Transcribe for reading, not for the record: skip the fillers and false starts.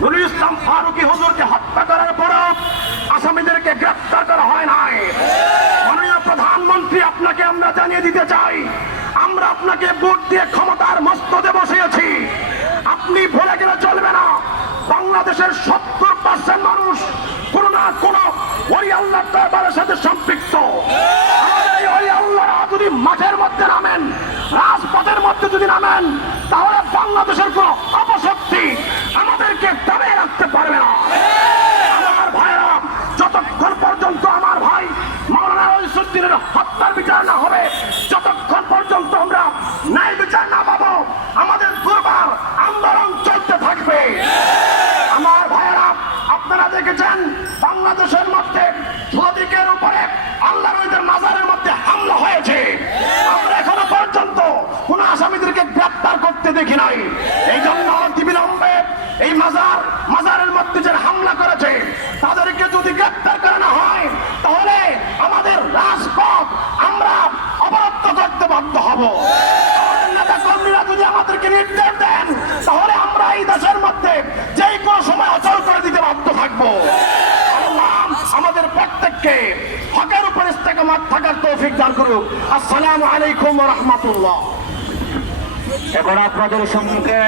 নুরুল ইসলাম ফারুকী হুজুরকে হত্যা করার পরও আসামিদেরকে গ্রেফতার করা হয় নাই। মাননীয় প্রধানমন্ত্রী, আপনাকে আমরা জানিয়ে দিতে চাই, আমরা আপনাকে ভোট দিয়ে ক্ষমতার মস্তদে বসিয়েছি। আপনি ভুলে গেলে চলবে না, বাংলাদেশের 70% মানুষ কোন না কোন ওই আল্লাহর দরবারের সাথে সম্পৃক্ত। আমাদের এই ওই আল্লাহরা যদি মাঠের মধ্যে নামেন, রাজপথের মধ্যে যদি নামেন, তাহলে বাংলাদেশের কোন অপশক্তি আমাদেরকে দাবিয়ে রাখতে পারবে না। আমার ভাইরা, যতক্ষণ পর্যন্ত আমার ভাই মাওলানা রইসুদ্দিনের হত্যার বিচার না হবে, যতক্ষণ পর্যন্ত আমরা ন্যায় বিচার না পাবো, আমাদের দুর্বার আন্দোলন চলতে থাকবে। আমার ভাইয়েরা, আপনারা দেখেছেন বাংলাদেশের মধ্যে শতাধিকের উপরে আল্লাহর ওলিদের মাজারের মধ্যে হামলা হয়েছে। আমরা এখনো পর্যন্ত কোন আসামিদেরকে গ্রেফতার করতে দেখি নাই। এই জন্য অবিলম্বে এই মাজারের মধ্যে যে হামলা করেছে তাদেরকে যদি গ্রেফতার করানো হয়, তাহলে আমাদের রাজপথ আমরা অবরুদ্ধ করতে বাধ্য হব। আমাদের নেতা কর্মীরা যদি আমাদেরকে নির্দেশ দেন, তাহলে আমরা এই দেশের মধ্যে যে কোনো সময় অচল করে দিতে বাধ্য থাকবো। আল্লাহ আমাদের প্রত্যেককে হকের উপর ইস্তেকামাত থাকার তৌফিক দান করুক। আসসালামু আলাইকুম ওয়া রাহমাতুল্লাহ। এখন আপনাদের সম্মুখে